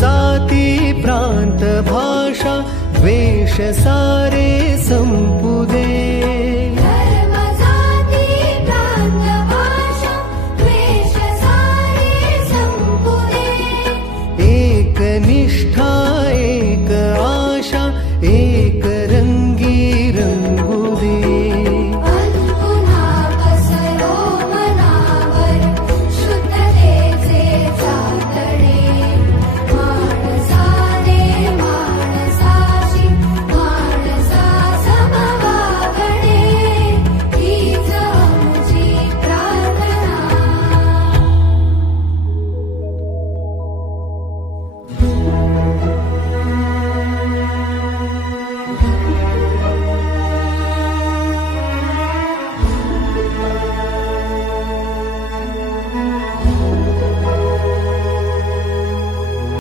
जाती प्रांत भाषा द्वेष सा